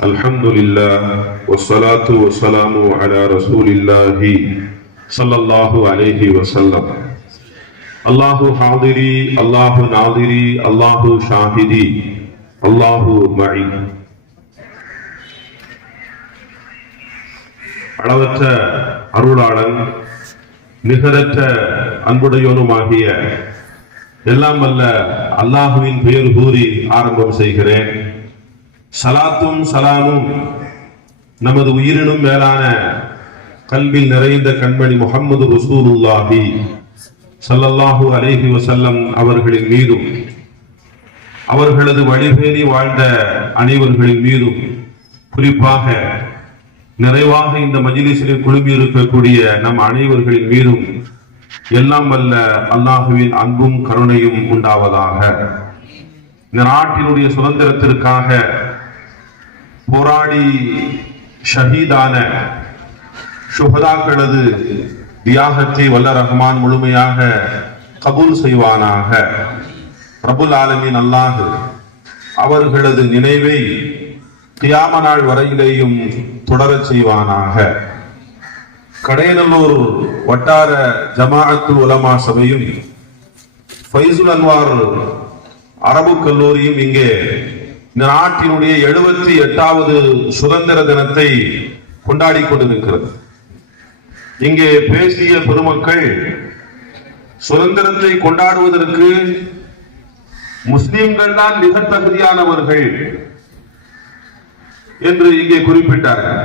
الحمد لله والصلاة والسلام على رسول الله صلى الله عليه وسلم. الله حاضري الله ناظري الله شاهدي الله معي. அளவற்ற அருளாளன் நிகரற்ற அன்புடையோனுமாகிய எல்லாம் வல்ல அல்லாஹுவின் பெயர் கூறி ஆரம்பம் செய்கிறேன். சலாத்தும் சலாமும் நமது உயிரினும் மேலான கல்வில் நிறைந்த கண்மணி முஹம்மது ரசூலுல்லாஹி ஸல்லல்லாஹு அலைஹி வஸல்லம் அவர்களின் மீதும் அவர்களது வழிபேணி வாழ்ந்த அனைவர்களின் மீதும் குறிப்பாக நிறைவாக இந்த மஜ்லிஸில் குழுமி இருக்கக்கூடிய நம் அனைவர்களின் மீதும் எல்லாம் வல்ல அல்லாஹுவின் அன்பும் கருணையும் உண்டாவதாக. இந்த நாட்டினுடைய சுதந்திரத்திற்காக போராடி ஷஹீதான சுஹதாக்களது தியாகத்தை வல்ல ரஹ்மான் முழுமையாக கபூல் செய்வானாக. ரப்புல் ஆலமீன் அல்லாஹ் அவர்களது நினைவை கியாம நாள் வரையிலேயும் தொடரச் செய்வானாக. கடையநல்லூர் வட்டார ஜமாஅத்துல் உலமா சபையும் ஃபைசுல் அன்வார் அரபு கல்லூரியும் இங்கே இந்த நாட்டினுடைய 78வது சுதந்திர தினத்தை கொண்டாடி கொண்டிருக்கிறது. இங்கே பேசிய பெருமக்கள் சுதந்திரத்தை கொண்டாடுவதற்கு முஸ்லிம்கள் தான் மிக தகுதியானவர்கள் என்று இங்கே குறிப்பிட்டார்கள்.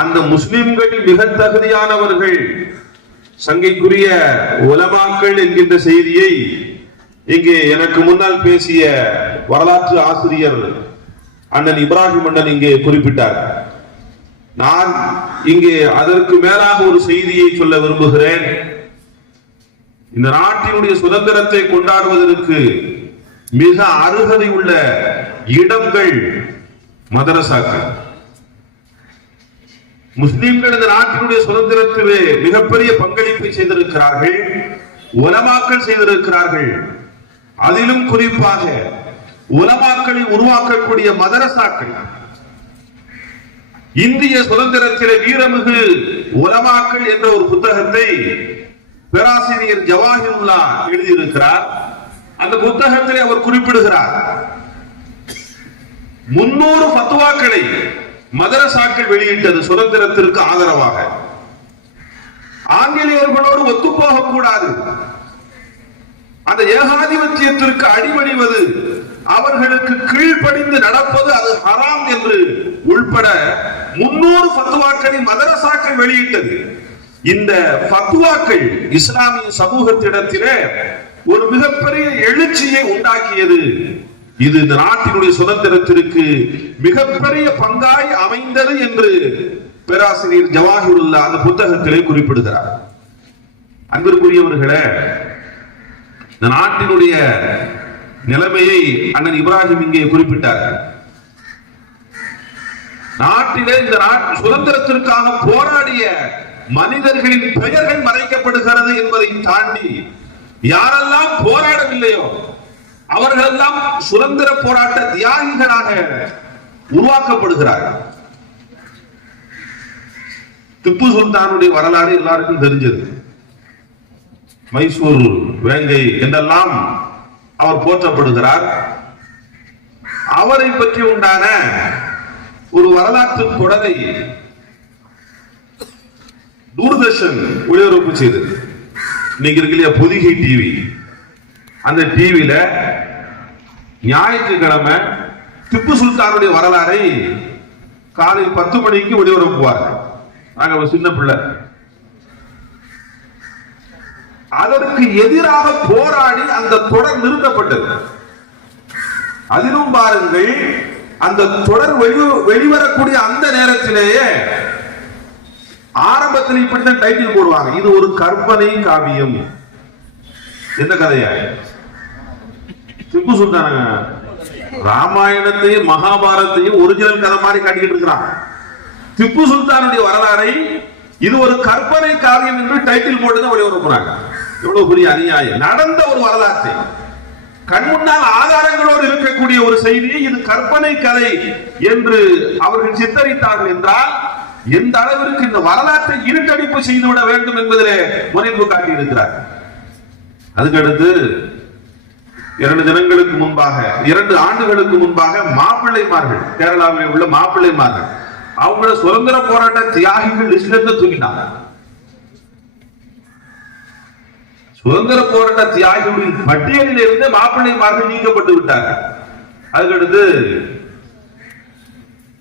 அந்த முஸ்லிம்கள் மிக தகுதியானவர்கள் சங்கைக்குரிய உலமாக்கள் என்கின்ற செய்தியை இங்கே எனக்கு முன்னால் பேசிய வரலாற்று ஆசிரியர் அண்ணன் இப்ராஹிம் அண்ணன் இங்கே குறிப்பிட்டார். நான் இங்கே அதற்கு மேலாக ஒரு செய்தியை சொல்ல விரும்புகிறேன். இந்த நாட்டினுடைய சுதந்திரத்தை கொண்டாடுவதற்கு மிக அருகதை உள்ள இடங்கள் மதரசாக்கள். முஸ்லிம்கள் இந்த நாட்டினுடைய சுதந்திரத்திலே மிகப்பெரிய பங்களிப்பை செய்திருக்கிறார்கள், உலமாக்கள் செய்திருக்கிறார்கள். அதிலும் குறிப்பாக உலமாக்களை உருவாக்கக்கூடிய மதரசாக்கள். இந்திய சுதந்திரத்திலே வீரமிகு உலமாக்கள் என்ற ஒரு புத்தகத்தை பேராசிரியர் ஜவாஹிருல்லா எழுதியிருக்கிறார். அந்த புத்தகத்திலே அவர் குறிப்பிடுகிறார், 300 ஃபத்வாக்களை மதரசாக்கள் வெளியிட்டது சுதந்திரத்திற்கு ஆதரவாக. ஆங்கிலேயர்களோடு ஒத்துப்போக கூடாது, அந்த ஏகாதிபத்தியத்திற்கு அடிபணிவது, அவர்களுக்கு கீழ்ப்படிந்து நடப்பது அது ஹராம் என்று உள்பட 300 ஃபத்வாக்களை மதரசாக்கள் வெளியிட்டது. இந்த ஃபத்வாக்கள் இஸ்லாமிய சமூகத்திடத்திலே ஒரு மிகப்பெரிய எழுச்சியை உண்டாக்கியது. இது இந்த நாட்டினுடைய சுதந்திரத்திற்கு மிகப்பெரிய பங்காய் அமைந்தது என்று பேராசிரியர் ஜவாஹிருல்லா அந்த புத்தகத்திலே குறிப்பிடுகிறார். அன்பிற்குரியவர்களே, இந்த நாட்டினுடைய நிலைமையை அண்ணன் இப்ராஹிம் இங்கே குறிப்பிட்டார். நாட்டிலே இந்த சுதந்திரத்திற்காக போராடிய மனிதர்களின் பெயர்கள் மறைக்கப்படுகிறது என்பதை தாண்டி யாரெல்லாம் போராடவில்லையோ அவர்களெல்லாம் சுதந்திர போராட்ட தியாகிகளாக உருவாக்கப்படுகிறார்கள். திப்பு சுல்தானுடைய வரலாறு எல்லாருக்கும் தெரிஞ்சது. மைசூர் வேங்கை என்றெல்லாம் அவர் போற்றப்படுகிறார். அவரை பற்றி உண்டான ஒரு வரலாற்று தொடரை தூர்தர்ஷன் ஒளிபரப்பு செய்தது. இன்னைக்கு இருக்கலையா பொதிகை டிவி, அந்த டிவியில ஞாயிற்றுக்கிழமை திப்பு சுல்தானுடைய வரலாறை காலை 10 மணிக்கு ஒளிபரப்புவார். நாங்க சின்ன பிள்ளை. அதற்கு எதிராக போராடி அந்த தொடர் நிறுத்தப்பட்டது. அதிலும் பாருங்கள், அந்த தொடர் வெளிவரக்கூடிய அந்த நேரத்திலேயே ஆரம்பத்தில் இப்படித்தான் டைட்டில் போடுவாங்க, இது ஒரு கற்பனை காவியம். என்ன கதையா? திப்பு சுல்தான் ராமாயணத்தையும் மகாபாரத்தையும் ஒரிஜினல் கதை மாதிரி காட்டிக்கிட்டு இருக்கிறான். திப்பு சுல்தானுடைய வரலாறை இது ஒரு கற்பனை காவியம் என்று டைட்டில் போட்டுதான் ஒளிபரப்புறாங்க. எவ்வளவு பெரிய அநியாயம்! நடந்த ஒரு வரலாற்றை கண் முன்னால் ஆதாரங்களோடு இருக்கக்கூடிய ஒரு செய்தியை இது கற்பனை கலை என்று அவர்கள் சித்தரித்தார்கள் என்றால் எந்த அளவிற்கு இந்த வரலாற்றை இருட்டடிப்பு செய்துவிட வேண்டும் என்பதிலே முனைப்பு காட்டியிருக்கிறார். அதுக்கடுத்து 2 தினங்களுக்கு முன்பாக 2 ஆண்டுகளுக்கு முன்பாக மாப்பிள்ளைமார்கள், கேரளாவில் உள்ள மாப்பிள்ளைமார்கள், அவங்கள சுதந்திர போராட்ட தியாகிகள் லிஸ்ட்ல இருந்து தூக்கிட்டாங்க. சுதந்திர போராட்ட தியாகிகளின் பட்டியலில் இருந்து மாப்பிள்ளைமார்கள் நீக்கப்பட்டு விட்டார்கள். அதுக்கடுத்து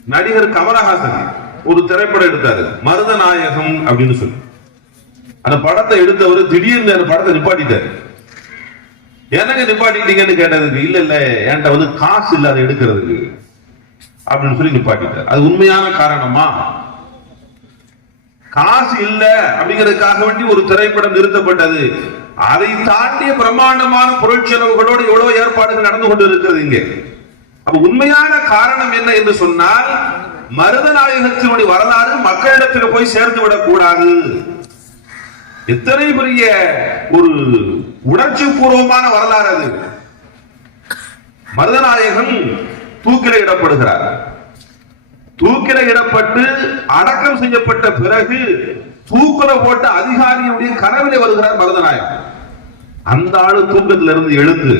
நடிகர் கமலஹாசன் ஒரு திரைப்படம் எடுத்தாரு, மருதநாயகம் அப்படின்னு சொல்லி. அந்த படத்தை எடுத்தவர் திடீர்னு அந்த படத்தை நிப்பாட்டிட்டாரு. எனக்கு நிப்பாட்டிட்டீங்கன்னு கேட்டதுக்கு இல்ல இல்ல என்கிட்ட காசு இல்லாத எடுக்கிறதுக்கு அப்படின்னு சொல்லி நிப்பாட்டிட்டார். அது உண்மையான காரணமா? காசு இல்ல அப்படிங்கிறதுக்காக வேண்டி ஒரு திரைப்படம் நிறுத்தப்பட்டது. அதை தாண்டிய பிரம்மாண்டமான பொருட்செலவுகளோடு எவ்வளவு ஏற்பாடுகள் நடந்து கொண்டு இருக்கிறது இங்கே. அப்ப உண்மையான காரணம் என்ன என்று சொன்னால், மருதநாயகத்தினுடைய வரலாறு மக்களிடத்தில் போய் சேர்ந்து விடக் கூடாது. எத்தனை பெரிய ஒரு உணர்ச்சி பூர்வமான வரலாறு அது. மருதநாயகம் தூக்கில இடப்படுகிறார். தூக்கில இடப்பட்டு அடக்கம் செய்யப்பட்ட பிறகு தூக்கில போட்ட அதிகாரியுடைய கனவிலே வருகிறார் மருதநாயகம். அந்த ஆளு தூக்கத்திலிருந்து இருந்து எழுந்து,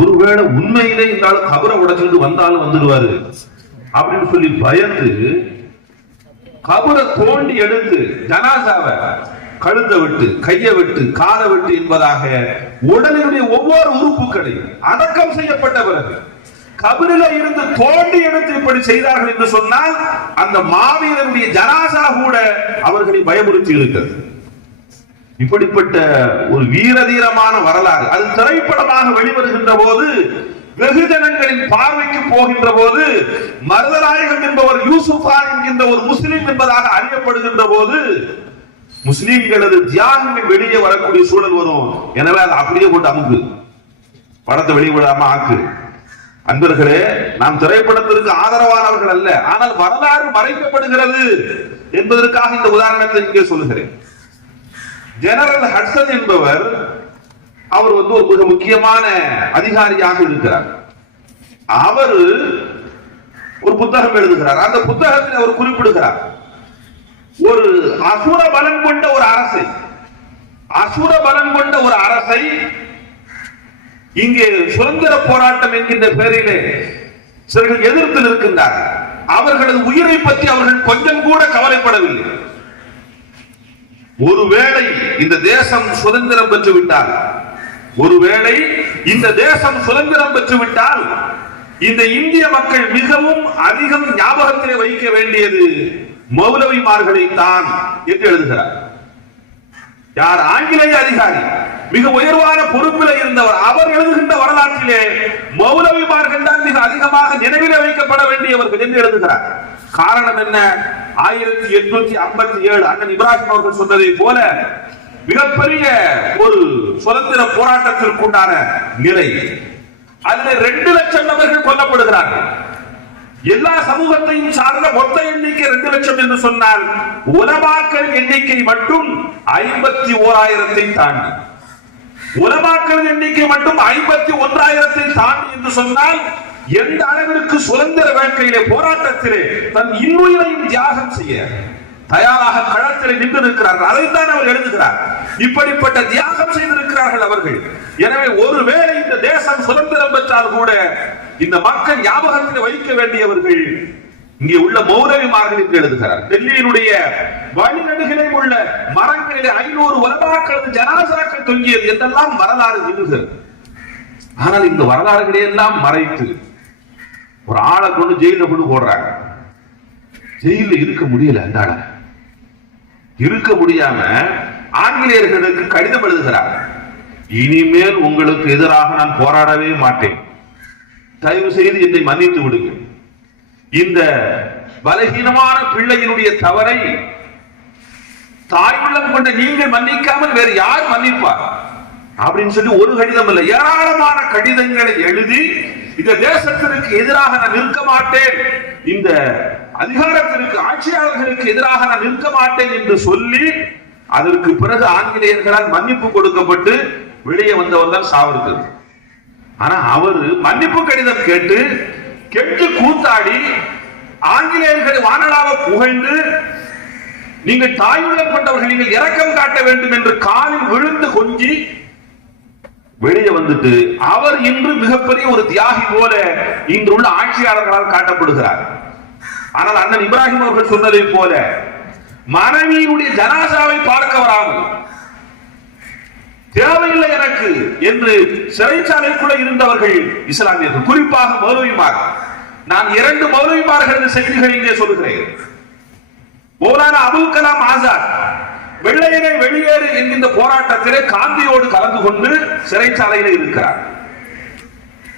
ஒருவேளை உண்மையிலே இந்த ஆளு கபரை உடைச்சிட்டு வந்தாலும் வந்துடுவாரு அப்படின்னு சொல்லி பயந்து கபரை தோண்டி எடுத்து ஜனாசாவை கழுத்தை விட்டு, கையை விட்டு, காலை விட்டு என்பதாக உடலினுடைய ஒவ்வொரு உறுப்புகளையும் அடக்கம் செய்யப்பட்ட பிறகு கபரில இருந்து தோண்டி எடுத்து இப்படி செய்தார்கள் என்று சொன்னால், அந்த மாவீரனுடைய ஜனாசா கூட அவர்களை பயமுறுத்தி இருக்கிறது. இப்படிப்பட்ட ஒரு வீரதீரமான வரலாறு அது திரைப்படமாக வெளிவருகின்ற போது, வெகுஜனங்களின் பார்வைக்கு போகின்ற போது, மருதநாயகம் என்பவர் யூசுஃபான் என்கின்ற ஒரு முஸ்லிம் என்பதாக அறியப்படுகின்ற போது, முஸ்லிம்களது தியாகங்கள் வெளியே வரக்கூடிய சூழல் வரும். எனவே அதை அப்படியே போட்டு அமுக்கு, படத்தை வெளிவிடாம ஆக்கு. அன்பர்களே, நாம் திரைப்படத்திற்கு ஆதரவானவர்கள் அல்ல, ஆனால் வரலாறு மறைக்கப்படுகிறது என்பதற்காக இந்த உதாரணத்தை இங்கே சொல்லுகிறேன். ஜெனரல் ஹட்சன் என்பவர், அவர் ஒரு மிக முக்கியமான அதிகாரியாக இருக்கிறார். அவர் ஒரு புத்தகம் எழுதுகிறார். அந்த புத்தகத்தில் அவர் குறிப்பிடுகிறார், ஒரு அசுர பலம் கொண்ட ஒரு அரசை இங்கே சுதந்திர போராட்டம் என்கின்ற பெயரிலே சிலர்கள் எதிர்த்து நிற்கின்றார்கள். அவர்களது உயிரை பற்றி அவர்கள் கொஞ்சம் கூட கவலைப்படவில்லை. ஒருவேளை இந்த தேசம் சுதந்திரம் பெற்றுவிட்டால், இந்த இந்திய மக்கள் மிகவும் அதிகம் ஞாபகத்திலே வைக்க வேண்டியது மௌலவிமார்களை தான் என்று எழுதுகிறார். யார்? ஆங்கிலேய அதிகாரி, மிக உயர்வான பொறுப்பில் இருந்தவர். அவர் எழுதுகின்ற வரலாற்றிலே மௌலவிமார்கள் தான் மிக அதிகமாக நினைவில் வைக்கப்பட வேண்டியவர்கள் என்று எழுதுகிறார். காரணம் என்ன? 1857 அண்ணன் இப்ராஹிம் அவர்கள் சொன்னதை போல மிகப்பெரிய ஒரு சுதந்திர போராட்டத்திற்குண்டான நிலை. அதில் 2 லட்சம் நபர்கள் கொல்லப்படுகிறார்கள். எல்லா சமூகத்தையும் சார்ந்த மொத்த எண்ணிக்கை 2 லட்சம் என்று சொன்னால், உலமாக்கள் எண்ணிக்கை மட்டும் 51,000 தாண்டி, உலமாக்கள் எண்ணிக்கை மட்டும் 51,000 தாண்டி என்று சொன்னால், எந்த அளவிற்கு சுதந்திர வேட்கையிலே போராட்டத்திலே தன் இன்னுயிரையும் தியாகம் செய்ய தயாராக களத்திலே நின்று இருக்கிறார்கள். அதைத்தான் அவர் எழுதுகிறார். இப்படிப்பட்ட தியாகம் செய்திருக்கிறார்கள் அவர்கள். எனவே ஒருவேளை இந்த தேசம் சுதந்திரம் பெற்றால் கூட இந்த மக்கள் ஞாபகத்தில் வைக்க வேண்டியவர்கள் இங்கே உள்ள மௌலவிமார்கள் என்று எழுதுகிறார். டெல்லியினுடைய வழிநடுகளே உள்ள மரங்களிலே 500 உலமாக்களது ஜனாசாக்கள் தொங்கியது என்றெல்லாம் வரலாறு எழுதுகிறது. ஆனால் இந்த வரலாறுகளை எல்லாம் மறைத்து ஒரு ஆளை கொண்டு ஜெயில கொண்டு போடுறாங்க. ஜெயில இருக்க முடியல, அந்த இருக்க முடியாம ஆங்கிலேயர்களுக்கு கடிதம் எழுதுகிறார். இனிமேல் உங்களுக்கு எதிராக நான் போராடவே மாட்டேன், தயவு செய்து என்னை மன்னித்து விடுங்கள். இந்த பலகீனமான பிள்ளையினுடைய தவறை தாய் உள்ளம் கொண்ட நீங்கள் மன்னிக்காமல் வேறு யார் மன்னிப்பார் அப்படின்னு சொல்லி ஒரு கடிதம் இல்லை, ஏராளமான கடிதங்களை எழுதி இந்த தேசத்திற்கு எதிராக நான் நிற்க மாட்டேன், இந்த அதிகாரத்திற்கு ஆட்சியாளர்களுக்கு எதிராக நான் நிற்க மாட்டேன் என்று சொல்லி, அதற்கு பிறகு ஆங்கிலேயர்களால் மன்னிப்பு கொடுக்கப்பட்டு வெளியே வந்தவர் தான் சாவர்கர். ஆனா அவரு மன்னிப்பு கடிதம் கேட்டு கெட்டு கூத்தாடி ஆங்கிலேயர்களை வானலாக புகழ்ந்து நீங்கள் தாயுள்ளம் கொண்டவர்கள், நீங்கள் இரக்கம் காட்ட வேண்டும் என்று காலில் விழுந்து கொஞ்சி வெளியே வந்துட்டு அவர் இன்று மிகப்பெரிய ஒரு தியாகி போல இன்று உள்ள ஆட்சியாளர்களால் காட்டப்படுகிறார். ஆனால் அண்ணன் இப்ராஹிம் அவர்கள் சொன்னதை போல மனைவியினுடைய ஜனாசாவை பார்க்க வராமல் தேவையில்லை எனக்கு என்று சிறைச்சாலைக்குள்ள இருந்தவர்கள் இஸ்லாமியர்கள், குறிப்பாக மௌலவிமார். நான் 2 மௌலவிமார்களது செய்திகள் இங்கே சொல்கிறேன். மௌலானா அபுல் கலாம் ஆசாத் வெள்ளையனே வெளியேறு என்கின்ற போராட்டத்திலே காந்தியோடு கலந்து கொண்டு சிறைச்சாலையில் இருக்கிறார்.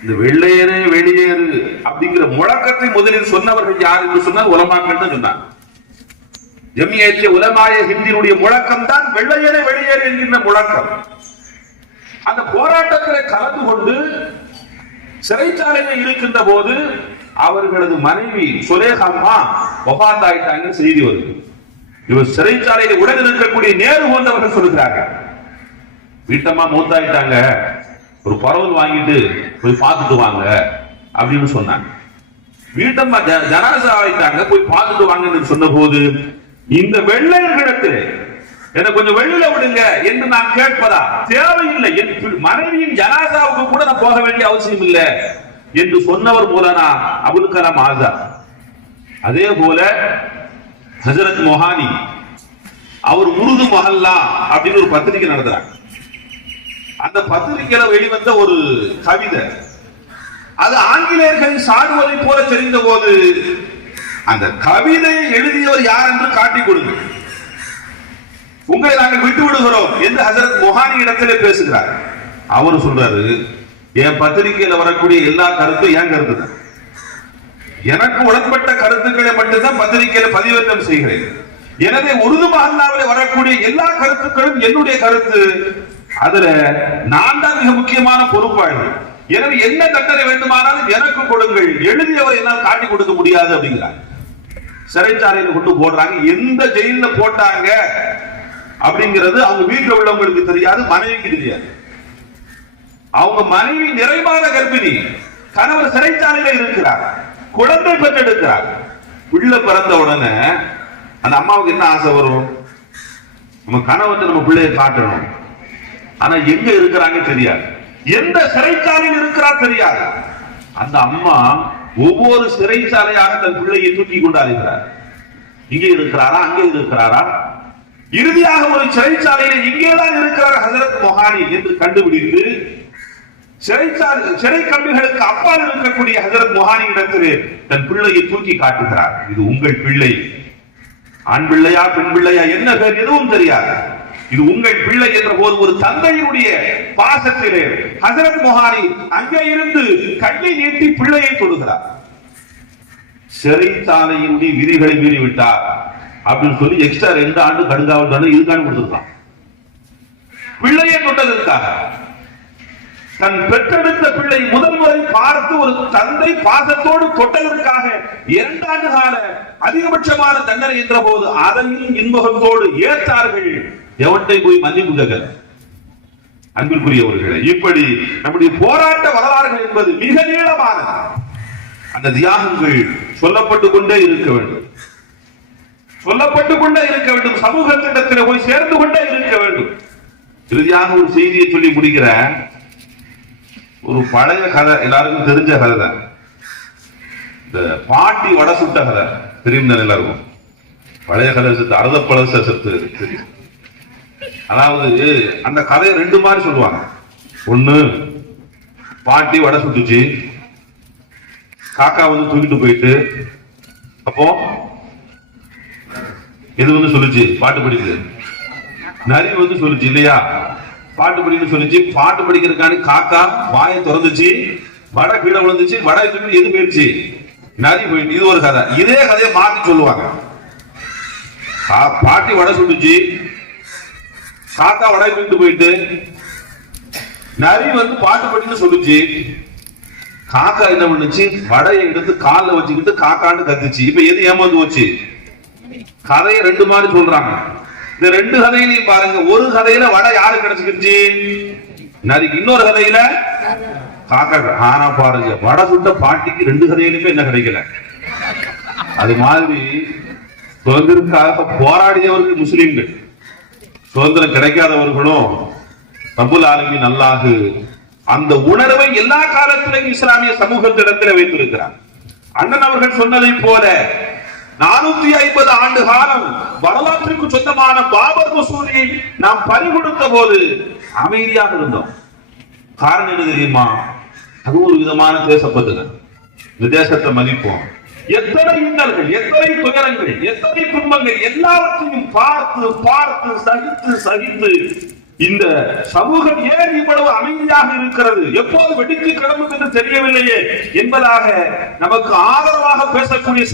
இந்த வெள்ளையனே வெளியேறு அப்படிங்கிற முழக்கத்தை முதலில் சொன்னவர்கள் யார் என்று சொன்னால் உலமாக்கள் தான் சொன்னார். ஜமியத்தே உலமாய ஹிந்தினுடைய முழக்கம் தான் வெள்ளையனே வெளியேறு என்கின்ற முழக்கம். அந்த போராட்டத்தில் கலந்து கொண்டு சிறைச்சாலையில் இருக்கின்ற போது அவர்களது மனைவி சுலேகம்மா வஃபாத் ஆயிட்டாங்க செய்தி வருது. இவர் சிறைச்சாலையில் உடன் இருக்கக்கூடிய நேரு போன்றவர்கள் சொல்லுகிறார்கள், வீட்டம்மா மூத்தாயிட்டாங்க, ஒரு பரவல் வாங்கிட்டு போய் பார்த்துட்டு வாங்க அப்படின்னு சொன்னாங்க. வீட்டம்மா ஜனாசா ஆயிட்டாங்க, போய் பார்த்துட்டு வாங்க சொன்ன போது இந்த வெள்ளையர்களிடத்தில் என்ன கொஞ்சம் வெளியில விடுங்க என்று நான் கேட்பதா? தேவையில்லை, என் மனைவியின் ஜனாசாவுக்கு கூட நான் போக வேண்டிய அவசியம் இல்லை என்று சொன்னவர் மௌலானா அபுல் கலாம் ஆசாத். அதே போல ஹஜரத் மொஹானி அவர் உருது மஹல்லா அப்படின்னு ஒரு பத்திரிகை நடத்துறாங்க. அந்த பத்திரிகையில வெளிவந்த ஒரு கவிதை, அது ஆங்கிலேயர்கள் சாடுவதை போல தெரிந்த போது அந்த கவிதையை எழுதியவர் யார் என்று காட்டிக் கொடுங்க, உங்களை நாங்கள் விட்டு விடுகிறோம் என்று ஹஜரத் மொஹானி இடத்திலே பேசுகிறார். அவர் சொல்றாரு, என் பத்திரிகையில வரக்கூடிய எல்லா கருத்தும் என் கருத்து தான், எனக்கு உடன்பட்ட கருத்துக்களை மட்டும்தான் பத்திரிகையில பதிவேற்றம் செய்கிறேன். எனவே உருது மஹல்லாவில் வரக்கூடிய எல்லா கருத்துக்களும் என்னுடைய கருத்து, அதுல நான் தான் மிக முக்கியமான பொறுப்பாளர். எனவே என்ன தண்டனை வேண்டுமானாலும் எனக்கு கொடுங்கள், எழுதியவர் என்னால் காட்டி கொடுக்க முடியாது அப்படிங்கிறார். சிறைச்சாலையில் கொண்டு போடுறாங்க. எந்த ஜெயில போட்டாங்க அப்படிங்கிறது அவங்க வீட்டில் உள்ளவங்களுக்கு தெரியாது, மனைவிக்கு தெரியாது. அவங்க மனைவி நிறைமாத கர்ப்பிணி, கணவர் சிறைச்சாலையில இருக்கிறார், குழந்தை பெற்றெடுக்கிறார். பிள்ளை பிறந்த உடனே அந்த அம்மாவுக்கு என்ன ஆசை வரும்? நம்ம கணவத்தை நம்ம பிள்ளையை காட்டணும். ஆனா எங்க இருக்கிறாங்க தெரியாது, எந்த சிறைச்சாலையில் இருக்கிறார் தெரியாது. அந்த அம்மா ஒவ்வொரு சிறைச்சாலையாக தன் பிள்ளையை தூக்கி கொண்டாடுகிறார். இங்கே இருக்கிறாரா, அங்கே இருக்கிறாரா, இறுதியாக ஒரு சிறைச்சாலையில் இங்கேதான் இருக்கிறார் ஹஜரத் மொஹானி என்று கண்டுபிடித்து சிறை கம்பிகளுக்கு அப்பால் இருக்கக்கூடிய ஹஜரத் மொஹானி இடத்திலே தன் பிள்ளையை தூக்கி காட்டுகிறார். இது உங்கள் பிள்ளை, ஆண் பிள்ளையா பெண் பிள்ளையா என்ன பேர் எதுவும் தெரியாது, இது உங்கள் பிள்ளை என்ற போது ஒரு தந்தையுடைய பாசத்திலே ஹஜரத் மொஹானி அங்கே இருந்து கண்ணை நீட்டி பிள்ளையை தொடுகிறார். சிறைச்சாலையினுடைய விதிகளை மீறிவிட்டார் அப்படின்னு சொல்லி எக்ஸ்ட்ரா 2 ஆண்டு கடுங்காவல் தண்டனை இதுக்கான கொடுத்திருக்கான். பிள்ளையை தொட்டதற்காக, தன் பெற்றெடுத்த பிள்ளை முதல் முறை பார்த்து ஒரு தந்தை பாசத்தோடு தொட்டதற்காக 2 ஆண்டு கால அதிகபட்சமான தண்டனை என்ற போது அதையும் இன்முகத்தோடு ஏற்றார்கள். எவன்றை போய் மன்னிப்பு கேட்க? அன்பிற்குரியவர்களே, இப்படி நம்முடைய போராட்ட வரலாறுகள் என்பது மிக நீளமானது. அந்த தியாகங்கள் சொல்லப்பட்டுக் கொண்டே இருக்க வேண்டும், சொல்லப்பட்டுக் கொண்டே இருக்க வேண்டும், சமூகத்திடத்தில் போய் சேர்ந்து கொண்டே இருக்க வேண்டும். இறுதியாக ஒரு செய்தியை சொல்லி முடிக்கிற ஒரு பழைய கதை, எல்லாருக்கும் தெரிஞ்ச கதை தான். இந்த பாட்டி வடை சுட்ட கதை தெரியும் தான் எல்லாருக்கும். பழைய கதை சத்து அறுதப்பழ சத்து தெரியும். அதாவது அந்த கதையை 2 மாதிரி சொல்லுவாங்க. ஒண்ணு, பாட்டி வடை சுட்டுச்சு, காக்கா வந்து தூக்கிட்டு போயிட்டு, அப்போ எது வந்து சொல்லுச்சு, பாட்டு படிக்குது. நரி வந்து சொல்லுச்சு இல்லையா, பாட்டு படிக்கணும்னு சொல்லிச்சு. பாட்டு படிக்கிறதுக்கான காக்கா வாயை திறந்துச்சு, வடை கீழே விழுந்துச்சு, வடை தூக்கி எது போயிடுச்சு, நரி போயிட்டு. இது ஒரு கதை. இதே கதையை மாத்தி சொல்லுவாங்க. பாட்டி வடை சுட்டுச்சு, காக்கா வடை தூக்கிட்டு போயிட்டு, நரி வந்து பாட்டு படிக்கணும்னு சொல்லுச்சு. காக்கா என்ன பண்ணுச்சு, வடையை எடுத்து காலில் வச்சுக்கிட்டு காக்கான்னு கத்துச்சு. இப்ப எது ஏமாந்து போச்சு? கதையை 2 மாதிரி சொல்றாங்க. இந்த 2 கதையிலையும் பாருங்க, ஒரு கதையில வடை யாரு கிடைச்சிக்கிச்சு, நரிக்கு. இன்னொரு கதையில ஆனா பாருங்க, வடை சுட்ட பாட்டிக்கு 2 கதையிலுமே என்ன கிடைக்கல. அது மாதிரி சுதந்திரத்துக்காக போராடியவர்கள் முஸ்லிம்கள், சுதந்திரம் கிடைக்காதவர்களும் ரப்புல் ஆலமீன் அல்லாஹ் அந்த உணர்வை எல்லா காலத்திலும் இஸ்லாமிய சமூகத்திடத்தில் வைத்திருக்கிறார். அண்ணன் அவர்கள் சொன்னதை போல 450 ஆண்டு காலம் வரலாற்றுக்கு சொந்தமான பாபர் மசூதியை நாம் பறிகொடுத்த போது அமைதியாக இருந்தோம். காரணம் என்ன தெரியுமா? அது ஒரு விதமான தேசப்பற்றுகள். இந்த தேசத்தை மதிப்போம். எத்தனை இன்னல்கள், எத்தனை துயரங்கள், எத்தனை துன்பங்கள் எல்லாவற்றையும் பார்த்து பார்த்து சகித்து சகித்து இந்த சமூகம் ஏன் இவ்வளவு அமைதியாக இருக்கிறது, எப்போது வெடித்து கிளம்பும் என்று தெரியவில்லையே என்பதாக நமக்கு ஆதரவாக பேசக்கூடிய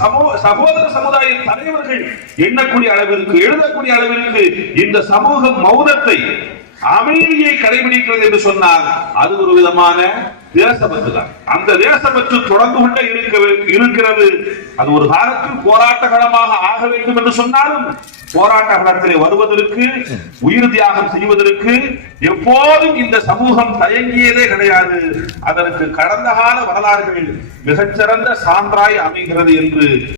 சகோதர சமுதாய தலைவர்கள் எண்ணக்கூடிய அளவிற்கு, எழுதக்கூடிய அளவிற்கு இந்த சமூகம் மௌனத்தை, அமைதியை கடைபிடிக்கிறது என்று சொன்னால் அது ஒரு விதமான தேசப்பற்று தான். அந்த தேசப்பற்று தொடர்ந்து கொண்டே இருக்கிறது. அது ஒரு காலத்தில் போராட்ட களமாக ஆக வேண்டும் என்று சொன்னாலும் போராட்ட களத்திலே வருவதற்கு, உயிர் தியாகம் செய்வதற்கு எப்போதும் இந்த சமூகம் தயங்கியதே கிடையாது. அதற்கு கடந்த கால வரலாறுகள் மிகச்சிறந்த சான்றாய் அமைகிறது என்று